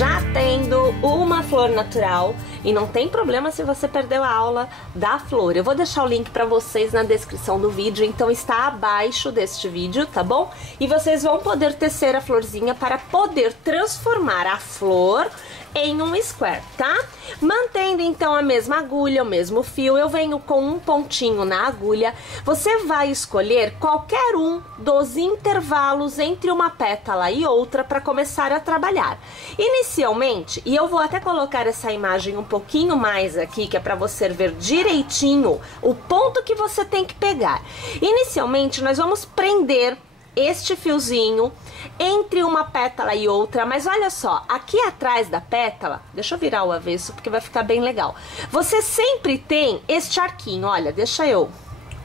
já tendo uma flor natural, e não tem problema se você perdeu a aula da flor. Eu vou deixar o link para vocês na descrição do vídeo, então está abaixo deste vídeo, tá bom? E vocês vão poder tecer a florzinha para poder transformar a flor em um square, tá? Mantendo então a mesma agulha, o mesmo fio, eu venho com um pontinho na agulha. Você vai escolher qualquer um dos intervalos entre uma pétala e outra para começar a trabalhar. Inicialmente, e eu vou até colocar essa imagem um pouquinho mais aqui, que é para você ver direitinho o ponto que você tem que pegar. Inicialmente, nós vamos prender este fiozinho entre uma pétala e outra, mas olha só, aqui atrás da pétala, deixa eu virar o avesso porque vai ficar bem legal. Você sempre tem este arquinho, olha, deixa eu,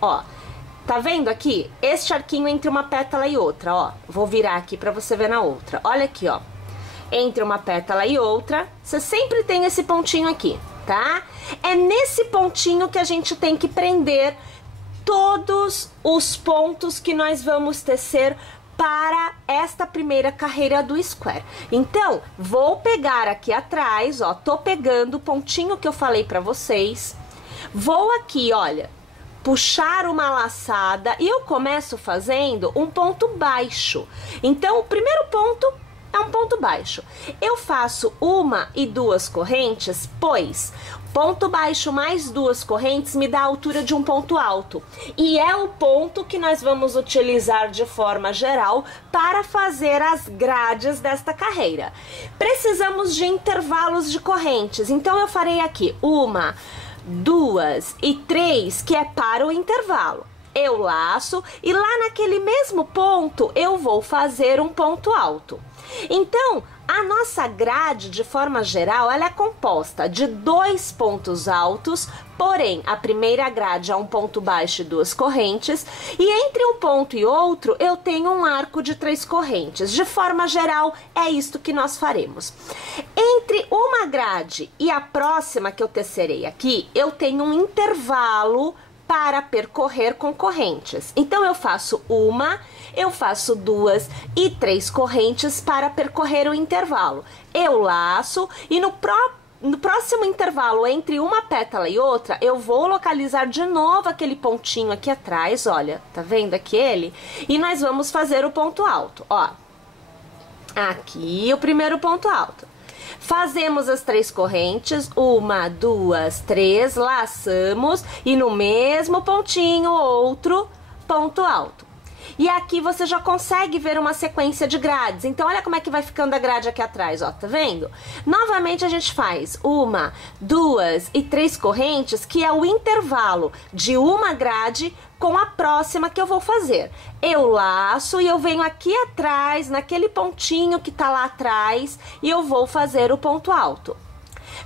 ó, tá vendo aqui? Este arquinho entre uma pétala e outra, ó, vou virar aqui pra você ver na outra, olha aqui, ó, entre uma pétala e outra, você sempre tem esse pontinho aqui, tá? É nesse pontinho que a gente tem que prender todos os pontos que nós vamos tecer para esta primeira carreira do square. Então, vou pegar aqui atrás, ó, tô pegando o pontinho que eu falei pra vocês, vou aqui, olha, puxar uma laçada e eu começo fazendo um ponto baixo. Então, o primeiro ponto é um ponto baixo. Eu faço uma e duas correntes, pois ponto baixo mais duas correntes me dá a altura de um ponto alto. E é o ponto que nós vamos utilizar de forma geral para fazer as grades desta carreira. Precisamos de intervalos de correntes, então eu farei aqui uma, duas e três, que é para o intervalo. Eu laço e lá naquele mesmo ponto eu vou fazer um ponto alto. Então, a nossa grade, de forma geral, ela é composta de dois pontos altos, porém, a primeira grade é um ponto baixo e duas correntes, e entre um ponto e outro, eu tenho um arco de três correntes. De forma geral, é isto que nós faremos. Entre uma grade e a próxima que eu tecerei aqui, eu tenho um intervalo para percorrer com correntes. Então, eu faço uma, eu faço duas e três correntes para percorrer o intervalo. Eu laço e no próximo intervalo entre uma pétala e outra, eu vou localizar de novo aquele pontinho aqui atrás, olha, tá vendo aqui ele? E nós vamos fazer o ponto alto, ó. Aqui o primeiro ponto alto. Fazemos as três correntes, uma, duas, três, laçamos e no mesmo pontinho outro ponto alto. E aqui você já consegue ver uma sequência de grades. Então, olha como é que vai ficando a grade aqui atrás, ó, tá vendo? Novamente, a gente faz uma, duas e três correntes, que é o intervalo de uma grade com a próxima que eu vou fazer. Eu laço e eu venho aqui atrás, naquele pontinho que tá lá atrás, e eu vou fazer o ponto alto.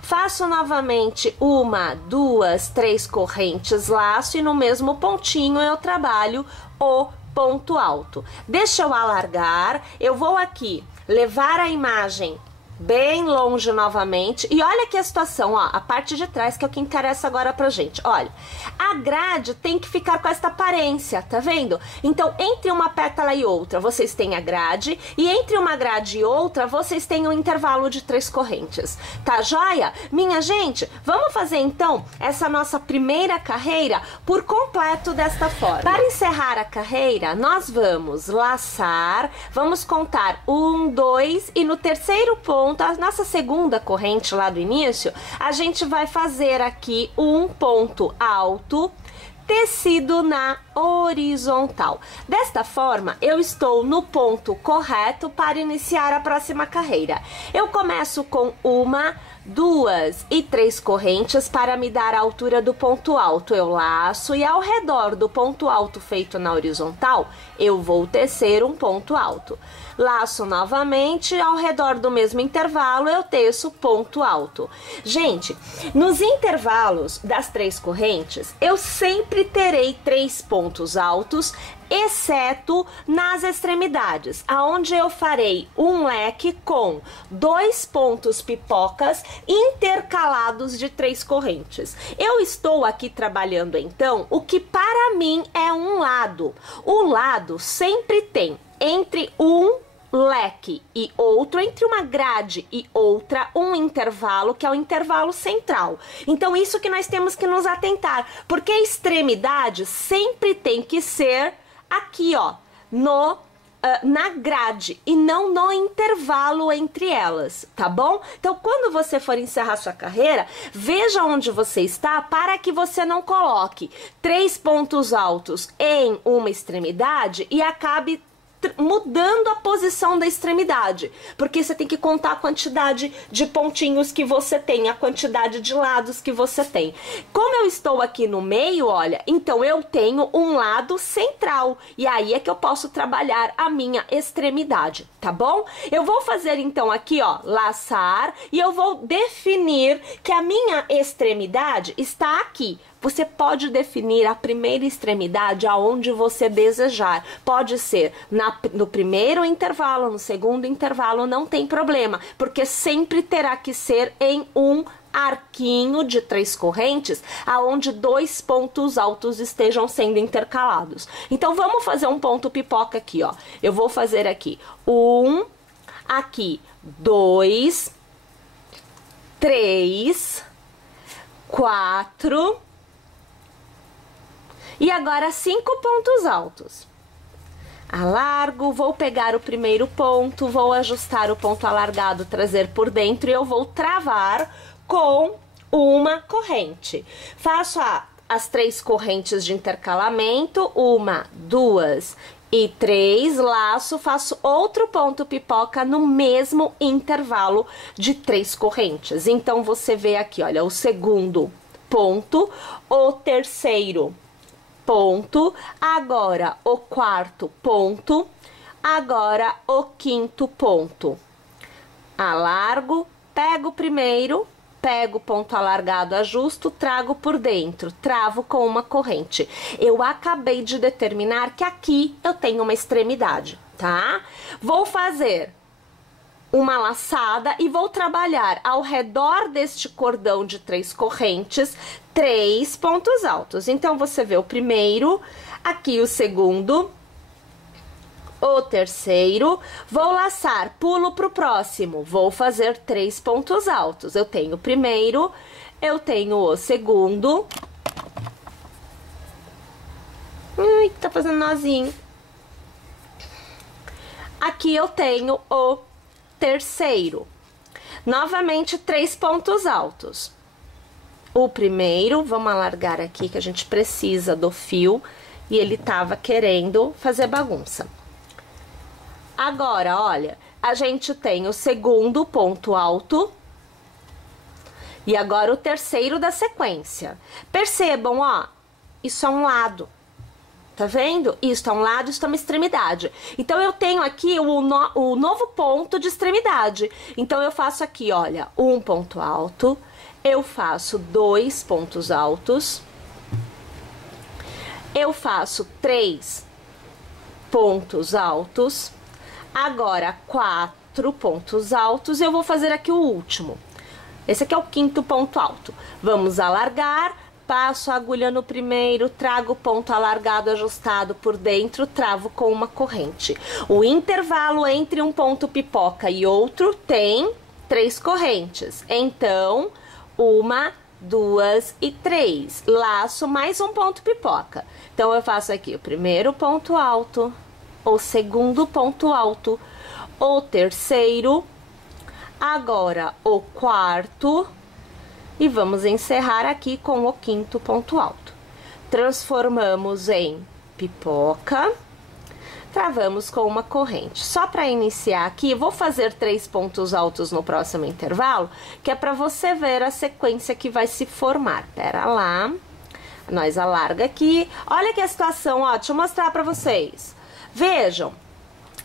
Faço novamente uma, duas, três correntes, laço e no mesmo pontinho eu trabalho o ponto alto. Deixa eu alargar, eu vou aqui levar a imagem bem longe novamente, e olha aqui a situação, ó, a parte de trás que é o que interessa agora pra gente. Olha, a grade tem que ficar com esta aparência, tá vendo? Então, entre uma pétala e outra, vocês têm a grade, e entre uma grade e outra, vocês têm um intervalo de três correntes, tá joia? Minha gente, vamos fazer então essa nossa primeira carreira por completo desta forma. Para encerrar a carreira, nós vamos laçar, vamos contar um, dois, e no terceiro ponto, a nossa segunda corrente lá do início, a gente vai fazer aqui um ponto alto tecido na horizontal. Desta forma, eu estou no ponto correto para iniciar a próxima carreira. Eu começo com uma, duas e três correntes para me dar a altura do ponto alto. Eu laço e ao redor do ponto alto feito na horizontal, eu vou tecer um ponto alto. Laço novamente, ao redor do mesmo intervalo, eu teço ponto alto. Gente, nos intervalos das três correntes, eu sempre terei três pontos altos, exceto nas extremidades, aonde eu farei um leque com dois pontos pipocas intercalados de três correntes. Eu estou aqui trabalhando então o que para mim é um lado. O lado sempre tem entre um leque e outro, entre uma grade e outra, um intervalo, que é o intervalo central. Então, isso que nós temos que nos atentar, porque a extremidade sempre tem que ser aqui, ó, na grade e não no intervalo entre elas, tá bom? Então, quando você for encerrar sua carreira, veja onde você está para que você não coloque 3 pontos altos em uma extremidade e acabe mudando a posição da extremidade, porque você tem que contar a quantidade de pontinhos que você tem, a quantidade de lados que você tem. Como eu estou aqui no meio, olha, então eu tenho um lado central, e aí é que eu posso trabalhar a minha extremidade, tá bom? Eu vou fazer então aqui, ó, laçar, e eu vou definir que a minha extremidade está aqui. Você pode definir a primeira extremidade aonde você desejar. Pode ser no primeiro intervalo, no segundo intervalo, não tem problema, porque sempre terá que ser em um arquinho de 3 correntes, aonde 2 pontos altos estejam sendo intercalados. Então, vamos fazer um ponto pipoca aqui, ó. Eu vou fazer aqui 1, aqui 2, 3, 4... E agora 5 pontos altos. Alargo, vou pegar o primeiro ponto, vou ajustar o ponto alargado, trazer por dentro e eu vou travar com uma corrente. Faço as 3 correntes de intercalamento, 1, 2 e 3, laço, faço outro ponto pipoca no mesmo intervalo de 3 correntes. Então, você vê aqui, olha, o segundo ponto, o terceiro ponto, agora o quarto ponto, agora o quinto ponto. Alargo, pego o primeiro, pego o ponto alargado, ajusto, trago por dentro, travo com uma corrente. Eu acabei de determinar que aqui eu tenho uma extremidade, tá? Vou fazer uma laçada e vou trabalhar ao redor deste cordão de 3 correntes, 3 pontos altos. Então, você vê o primeiro, aqui o segundo, o terceiro, vou laçar, pulo pro próximo, vou fazer 3 pontos altos. Eu tenho o primeiro, eu tenho o segundo. Ai, tá fazendo nozinho. Aqui eu tenho o terceiro. Novamente, 3 pontos altos. O primeiro, vamos alargar aqui que a gente precisa do fio e ele tava querendo fazer bagunça. Agora, olha, a gente tem o segundo ponto alto e agora o terceiro da sequência. Percebam, ó, isso é um lado. Tá vendo? Isso é um lado, isso é uma extremidade. Então, eu tenho aqui o novo ponto de extremidade. Então, eu faço aqui, olha, um ponto alto, eu faço 2 pontos altos, eu faço 3 pontos altos, agora 4 pontos altos, eu vou fazer aqui o último. Esse aqui é o quinto ponto alto. Vamos alargar. Passo a agulha no primeiro, trago o ponto alargado ajustado por dentro, travo com uma corrente. O intervalo entre um ponto pipoca e outro tem 3 correntes. Então, 1, 2 e 3. Laço mais um ponto pipoca. Então, eu faço aqui o primeiro ponto alto, o segundo ponto alto, o terceiro, agora o quarto. E vamos encerrar aqui com o quinto ponto alto. Transformamos em pipoca, travamos com uma corrente. Só para iniciar aqui, vou fazer 3 pontos altos no próximo intervalo, que é para você ver a sequência que vai se formar. Pera lá, nós alarga aqui. Olha que a situação, ó, deixa eu mostrar para vocês. Vejam,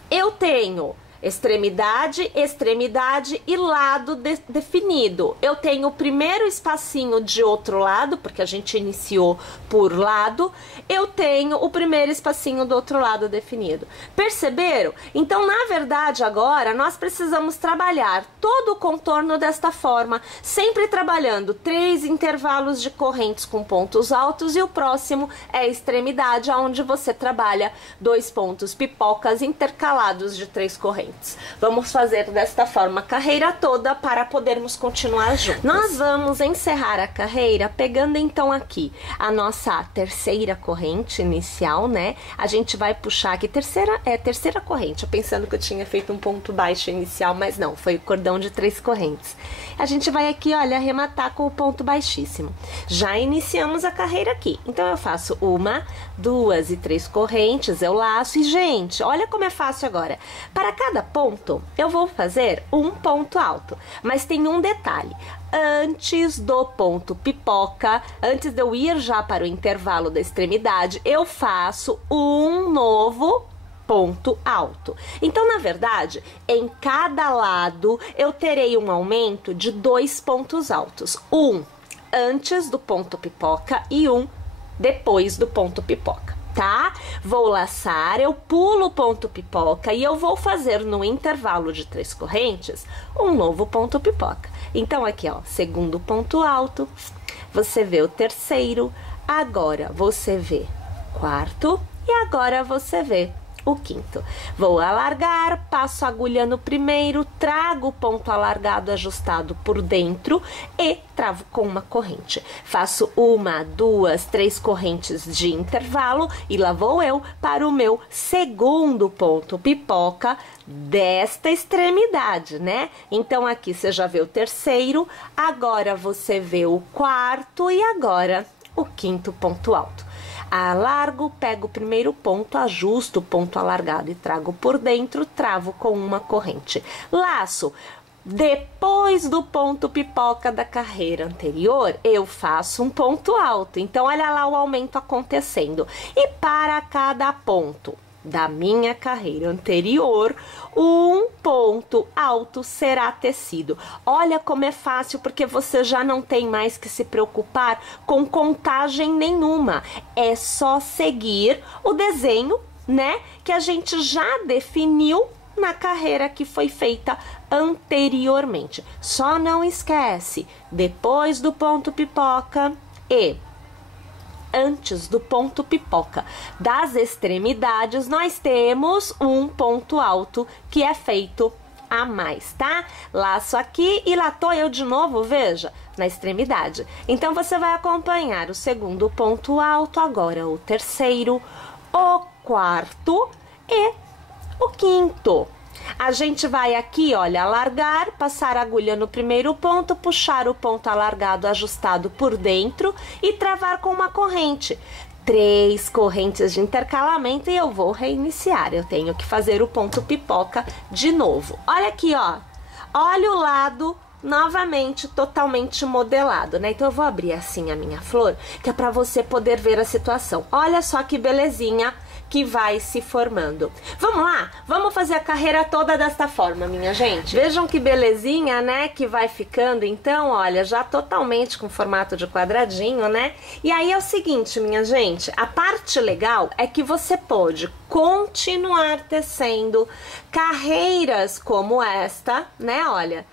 eu tenho extremidade, extremidade e lado definido. Eu tenho o primeiro espacinho de outro lado, porque a gente iniciou por lado. Eu tenho o primeiro espacinho do outro lado definido. Perceberam? Então, na verdade, agora, nós precisamos trabalhar todo o contorno desta forma, sempre trabalhando 3 intervalos de correntes com pontos altos e o próximo é a extremidade, onde você trabalha 2 pontos pipocas intercalados de 3 correntes. correntes. Vamos fazer desta forma a carreira toda para podermos continuar juntos. Nós vamos encerrar a carreira pegando então aqui a nossa terceira corrente inicial, né? A gente vai puxar aqui, terceira corrente, pensando que eu tinha feito um ponto baixo inicial, mas não, foi o cordão de 3 correntes. A gente vai aqui, olha, arrematar com o ponto baixíssimo. Já iniciamos a carreira aqui, então eu faço 1, 2 e 3 correntes, eu laço e, gente, olha como é fácil agora. Para cada ponto, eu vou fazer um ponto alto, mas tem um detalhe. Antes do ponto pipoca, antes de eu ir já para o intervalo da extremidade, eu faço um novo ponto alto. Então, na verdade, em cada lado eu terei um aumento de 2 pontos altos. Um antes do ponto pipoca e um depois do ponto pipoca, tá? Vou laçar, eu pulo o ponto pipoca e eu vou fazer no intervalo de 3 correntes um novo ponto pipoca. Então, aqui, ó, segundo ponto alto, você vê o terceiro, agora você vê quarto e agora você vê o quinto. Vou alargar, passo a agulha no primeiro, trago o ponto alargado ajustado por dentro e travo com uma corrente. Faço 1, 2, 3 correntes de intervalo e lá vou eu para o meu segundo ponto pipoca desta extremidade, né? Então, aqui você já vê o terceiro, agora você vê o quarto e agora o quinto ponto alto. Alargo, pego o primeiro ponto, ajusto o ponto alargado e trago por dentro, travo com uma corrente. Laço. Depois do ponto pipoca da carreira anterior, eu faço um ponto alto. Então, olha lá o aumento acontecendo. E para cada ponto da minha carreira anterior, um ponto alto será tecido. Olha como é fácil, porque você já não tem mais que se preocupar com contagem nenhuma. É só seguir o desenho, né, que a gente já definiu na carreira que foi feita anteriormente. Só não esquece, depois do ponto pipoca e antes do ponto pipoca das extremidades, nós temos um ponto alto que é feito a mais, tá? Laço aqui e lá tô eu de novo, veja, na extremidade. Então, você vai acompanhar o segundo ponto alto, agora o terceiro, o quarto e o quinto. A gente vai aqui, olha, alargar, passar a agulha no primeiro ponto, puxar o ponto alargado ajustado por dentro e travar com uma corrente. 3 correntes de intercalamento e eu vou reiniciar. Eu tenho que fazer o ponto pipoca de novo. Olha aqui, ó. Olha o lado novamente totalmente modelado, né? Então, eu vou abrir assim a minha flor, que é para você poder ver a situação. Olha só que belezinha que vai se formando. Vamos lá? Vamos fazer a carreira toda desta forma, minha gente. Vejam que belezinha, né? Que vai ficando, então, olha, já totalmente com formato de quadradinho, né? E aí é o seguinte, minha gente, a parte legal é que você pode continuar tecendo carreiras como esta, né? Olha,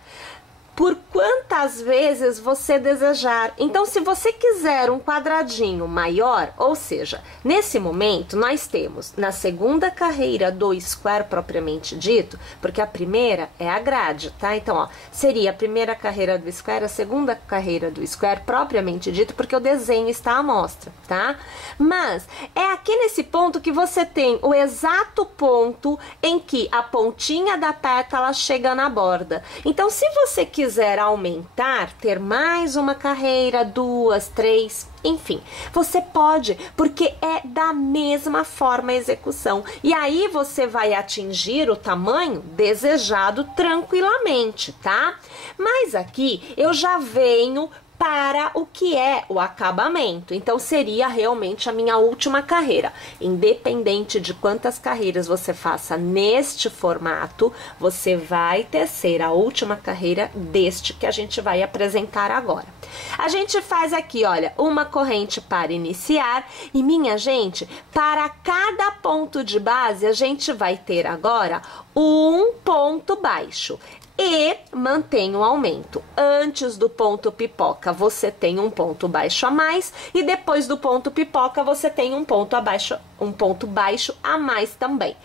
por quantas vezes você desejar. Então, se você quiser um quadradinho maior, ou seja, nesse momento nós temos na segunda carreira do square propriamente dito, porque a primeira é a grade, tá? Então, ó, seria a primeira carreira do square, a segunda carreira do square propriamente dito, porque o desenho está à mostra, tá? Mas é aqui nesse ponto que você tem o exato ponto em que a pontinha da pétala chega na borda. Então, se você quiser aumentar, ter mais uma carreira, 2, 3, enfim, você pode, porque é da mesma forma a execução. E aí você vai atingir o tamanho desejado tranquilamente, tá? Mas aqui eu já venho para o que é o acabamento. Então, seria realmente a minha última carreira. Independente de quantas carreiras você faça neste formato, você vai tecer a última carreira deste que a gente vai apresentar agora. A gente faz aqui, olha, uma corrente para iniciar e, minha gente, para cada ponto de base, a gente vai ter agora um ponto baixo. e mantém o aumento. Antes do ponto pipoca, você tem um ponto baixo a mais, e depois do ponto pipoca, você tem um ponto baixo a mais também.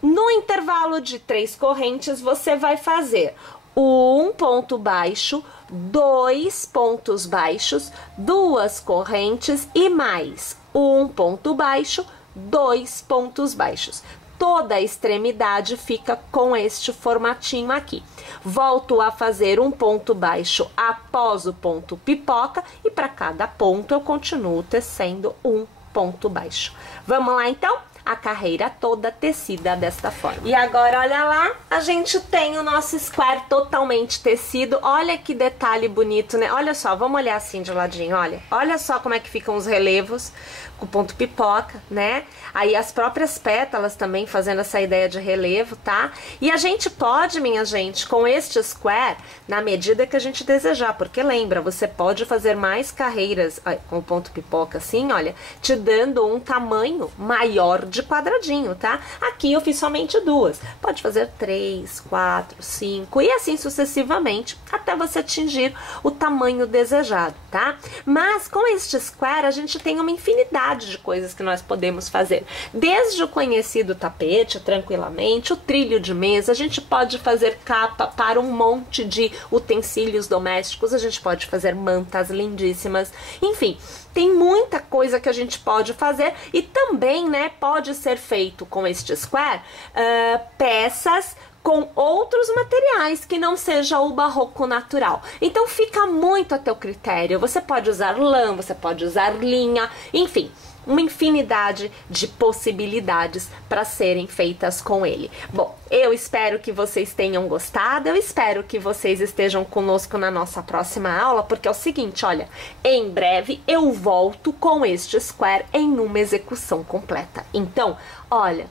No intervalo de 3 correntes, você vai fazer um ponto baixo, 2 pontos baixos, 2 correntes e mais um ponto baixo, 2 pontos baixos. Toda a extremidade fica com este formatinho aqui. Volto a fazer um ponto baixo após o ponto pipoca e para cada ponto eu continuo tecendo um ponto baixo. Vamos lá então? A carreira toda tecida desta forma. E agora, olha lá, a gente tem o nosso square totalmente tecido. Olha que detalhe bonito, né? Olha só, vamos olhar assim de ladinho, olha. Olha só como é que ficam os relevos com o ponto pipoca, né? Aí as próprias pétalas também fazendo essa ideia de relevo, tá? E a gente pode, minha gente, com este square, na medida que a gente desejar, porque lembra, você pode fazer mais carreiras com o ponto pipoca assim, olha, te dando um tamanho maior de quadradinho, tá? Aqui eu fiz somente 2, pode fazer 3, 4, 5 e assim sucessivamente, até você atingir o tamanho desejado, tá? Mas com este square a gente tem uma infinidade de coisas que nós podemos fazer, desde o conhecido tapete, tranquilamente, o trilho de mesa, a gente pode fazer capa para um monte de utensílios domésticos, a gente pode fazer mantas lindíssimas, enfim, tem muita coisa que a gente pode fazer e também, né, pode ser feito com este square, peças com outros materiais que não seja o barroco natural. Então fica muito a teu critério. Você pode usar lã, você pode usar linha, enfim, uma infinidade de possibilidades para serem feitas com ele. Bom, eu espero que vocês tenham gostado, eu espero que vocês estejam conosco na nossa próxima aula, porque é o seguinte, olha, em breve eu volto com este square em uma execução completa. Então, olha,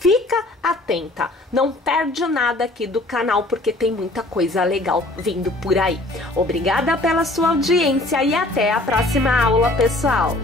fica atenta, não perde nada aqui do canal, porque tem muita coisa legal vindo por aí. Obrigada pela sua audiência e até a próxima aula, pessoal!